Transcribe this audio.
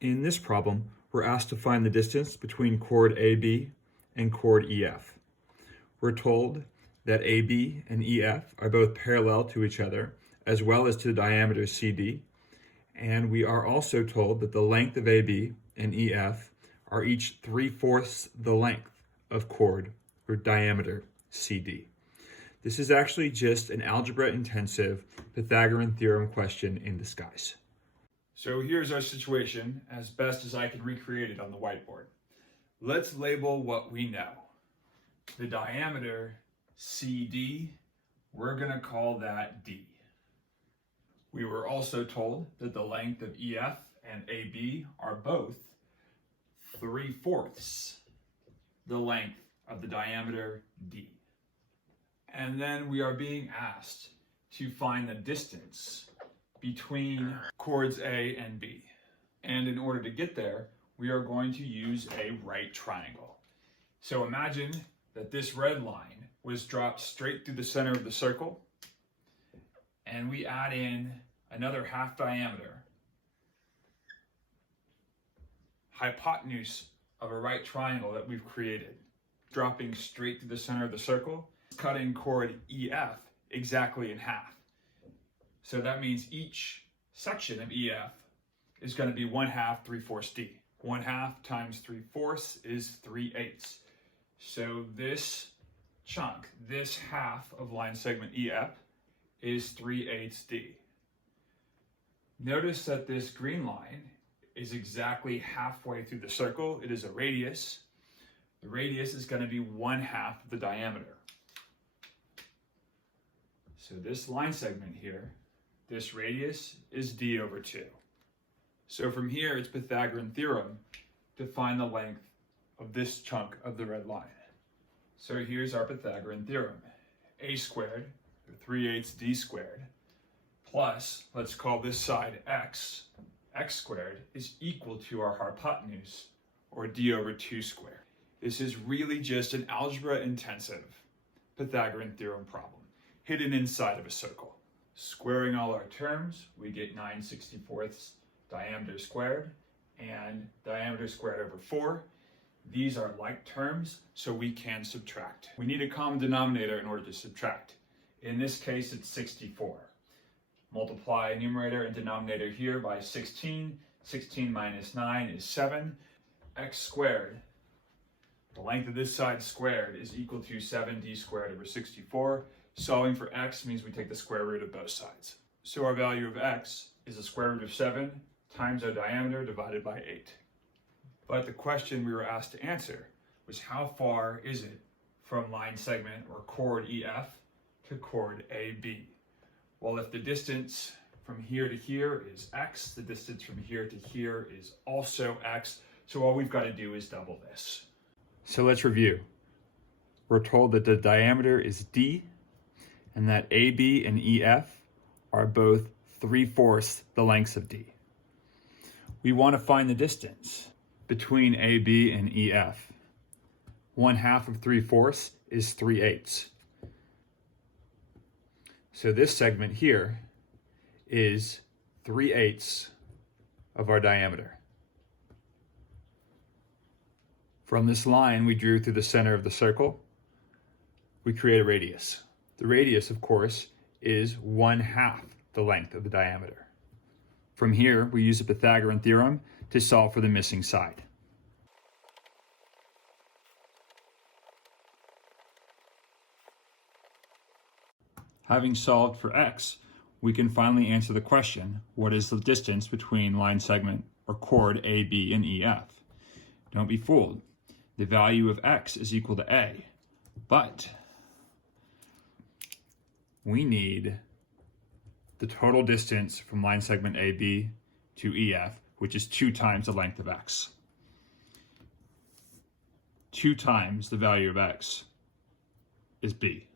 In this problem, we're asked to find the distance between chord AB and chord EF. We're told that AB and EF are both parallel to each other, as well as to the diameter CD, and we are also told that the length of AB and EF are each 3/4 the length of chord or diameter CD. This is actually just an algebra-intensive Pythagorean theorem question in disguise. So here's our situation as best as I can recreate it on the whiteboard. Let's label what we know. The diameter CD, we're going to call that D. We were also told that the length of EF and AB are both 3/4 the length of the diameter D. And then we are being asked to find the distance between chords A and B. And in order to get there, we are going to use a right triangle. So imagine that this red line was dropped straight through the center of the circle, and we add in another half diameter, hypotenuse of a right triangle that we've created, dropping straight through the center of the circle, cutting chord EF exactly in half. So that means each section of EF is going to be 1/2 3/4 D. 1/2 times 3/4 is 3/8. So this chunk, this half of line segment EF, is 3/8 D. Notice that this green line is exactly halfway through the circle. It is a radius. The radius is going to be 1/2 of the diameter. So this line segment here, this radius is D over 2. So from here, it's Pythagorean theorem to find the length of this chunk of the red line. So here's our Pythagorean theorem. A squared, or 3/8 D squared, plus, let's call this side x, x squared is equal to our hypotenuse, or D over 2 squared. This is really just an algebra-intensive Pythagorean theorem problem, hidden inside of a circle. Squaring all our terms, we get 9/64 diameter squared and diameter squared over 4. These are like terms, so we can subtract. We need a common denominator in order to subtract. In this case, it's 64. Multiply numerator and denominator here by 16. 16 minus 9 is 7. X squared, the length of this side squared, is equal to 7D squared over 64. Solving for x means we take the square root of both sides. So our value of x is the square root of 7 times our diameter divided by 8. But the question we were asked to answer was, how far is it from line segment or chord EF to chord AB? Well, if the distance from here to here is x, the distance from here to here is also x, so all we've got to do is double this. So let's review. We're told that the diameter is D, and that AB and EF are both 3/4 the lengths of D. We want to find the distance between AB and EF. 1/2 of 3/4 is 3/8. So this segment here is 3/8 of our diameter. From this line we drew through the center of the circle, we create a radius. The radius, of course, is 1/2 the length of the diameter. From here, we use the Pythagorean theorem to solve for the missing side. Having solved for x, we can finally answer the question, what is the distance between line segment or chord AB and EF? Don't be fooled. The value of x is equal to a, but we need the total distance from line segment AB to EF, which is 2 times the length of x. 2 times the value of x is b.